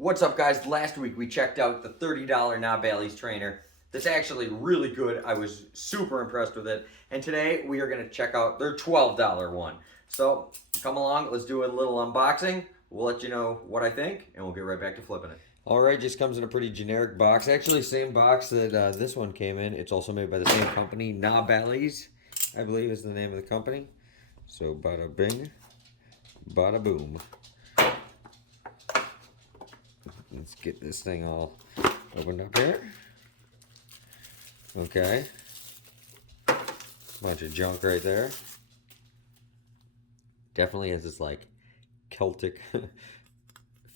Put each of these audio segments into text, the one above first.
What's up, guys? Last week we checked out the $30 NABALIS trainer. That's actually really good. I was super impressed with it. And today we are going to check out their $12 one. So come along, let's do a little unboxing. We'll let you know what I think, and we'll get right back to flipping it. Alright, just comes in a pretty generic box. Actually, same box that this one came in. It's also made by the same company, NABALIS, I believe is the name of the company. So bada bing, bada boom. Let's get this thing all opened up here. Okay. Bunch of junk right there. Definitely has this like Celtic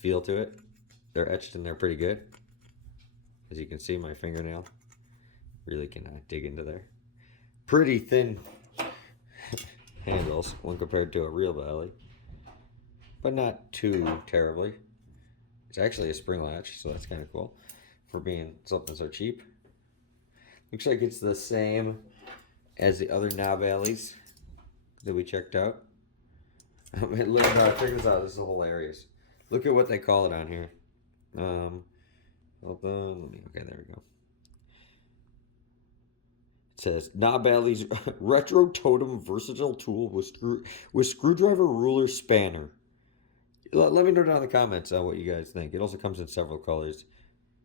feel to it. They're etched in there pretty good. As you can see, my fingernail really can dig into there. Pretty thin handles when compared to a real Bali, but not too terribly. It's actually a spring latch, so that's kind of cool for being something so cheap. Looks like it's the same as the other NABALIS that we checked out. Check this out. This is hilarious. Look at what they call it on here. Hold on. Okay, there we go. It says NABALIS Retro Totem Versatile Tool with Screwdriver Ruler Spanner. Let me know down in the comments what you guys think. It also comes in several colors.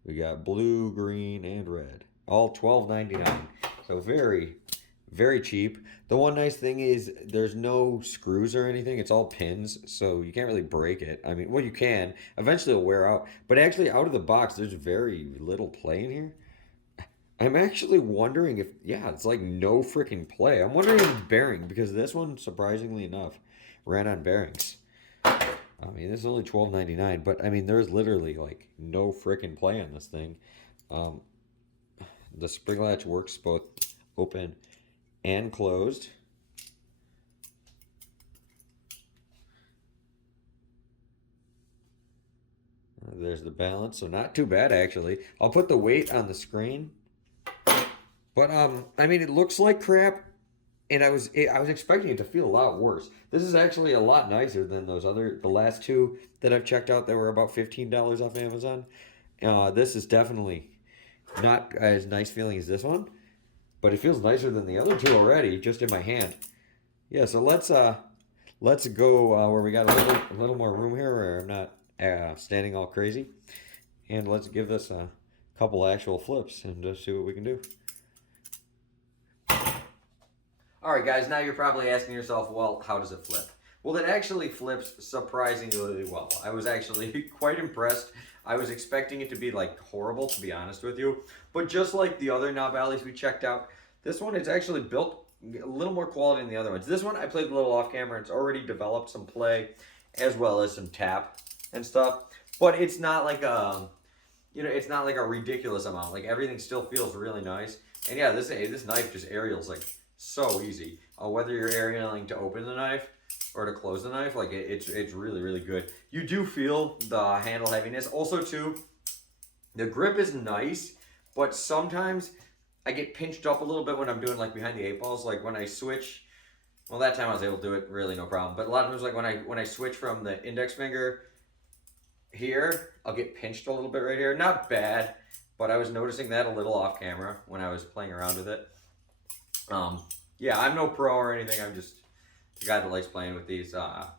We got blue, green, and red. All $12.99. So very, very cheap. The one nice thing is there's no screws or anything. It's all pins, so you can't really break it. I mean, well, you can. Eventually it'll wear out. But actually, out of the box, there's very little play in here. I'm actually wondering if, yeah, it's like no freaking play. I'm wondering if bearing, because this one, surprisingly enough, ran on bearings. I mean, this is only $12.99, but I mean, there's literally like no freaking play on this thing. The spring latch works both open and closed. There's the balance, so not too bad actually. I'll put the weight on the screen, but I mean, it looks like crap. And I was expecting it to feel a lot worse. This is actually a lot nicer than the last two that I've checked out that were about $15 off Amazon. This is definitely not as nice feeling as this one, but it feels nicer than the other two already, just in my hand. Yeah, so let's go where we got a little more room here, where I'm not standing all crazy, and let's give this a couple actual flips and just see what we can do. Alright guys, now you're probably asking yourself, well, how does it flip? Well, it actually flips surprisingly well. I was actually quite impressed. I was expecting it to be like horrible, to be honest with you. But just like the other NABALIS we checked out, this one is actually built a little more quality than the other ones. This one I played a little off camera. It's already developed some play as well as some tap and stuff. But it's not like it's not like a ridiculous amount. Like everything still feels really nice. And yeah, this knife just aerials like so easy. Whether you're aerialing to open the knife or to close the knife, like it's really, really good. You do feel the handle heaviness. Also too, the grip is nice, but sometimes I get pinched up a little bit when I'm doing like behind the eight balls. Like when I switch, well, that time I was able to do it really no problem. But a lot of times, like when I switch from the index finger here, I'll get pinched a little bit right here. Not bad, but I was noticing that a little off camera when I was playing around with it. Yeah, I'm no pro or anything. I'm just the guy that likes playing with these. But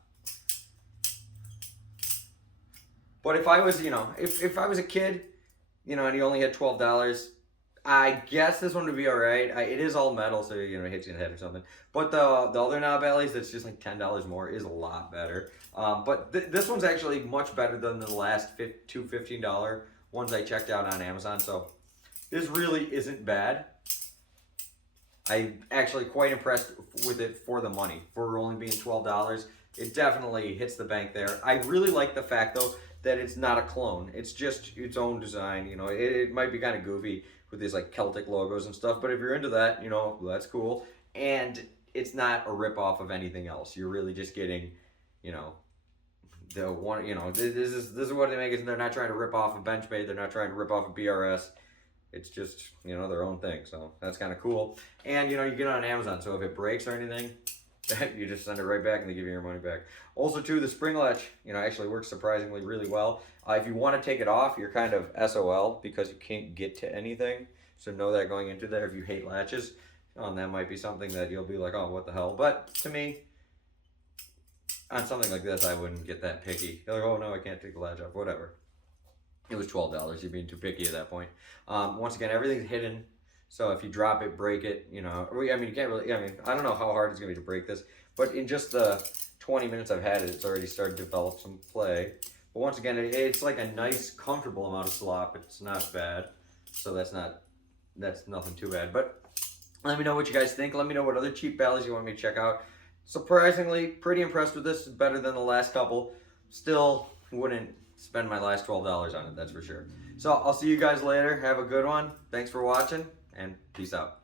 if I was, if I was a kid, and he only had $12, I guess this one would be all right. It is all metal, so it hits you in the head or something. But the other NABALIS that's just like $10 more is a lot better. But this one's actually much better than the last two $15 ones I checked out on Amazon. So this really isn't bad. I'm actually quite impressed with it for the money. For only being $12, it definitely hits the bank there. I really like the fact, though, that it's not a clone. It's just its own design. It might be kind of goofy with these like Celtic logos and stuff, but if you're into that, that's cool. And it's not a rip-off of anything else. You're really just getting, the one, this is what they make. Is they're not trying to rip off a Benchmade. They're not trying to rip off a BRS. It's just, their own thing. So that's kind of cool. And, you get it on Amazon. So if it breaks or anything, you just send it right back and they give you your money back. Also, too, the spring latch, actually works surprisingly really well. If you want to take it off, you're kind of SOL because you can't get to anything. So know that going into there. If you hate latches, that might be something that you'll be like, oh, what the hell. But to me, on something like this, I wouldn't get that picky. You're like, oh no, I can't take the latch off, whatever. It was $12. You're being too picky at that point. Once again, everything's hidden. So if you drop it, break it, you know, I mean, you can't really, I mean, I don't know how hard it's going to be to break this, but in just the 20 minutes I've had it, it's already started to develop some play. But once again, it's like a nice, comfortable amount of slop. It's not bad. So that's nothing too bad. But let me know what you guys think. Let me know what other cheap balis you want me to check out. Surprisingly, pretty impressed with this. Better than the last couple. Still wouldn't spend my last $12 on it, that's for sure. So I'll see you guys later. Have a good one. Thanks for watching, and peace out.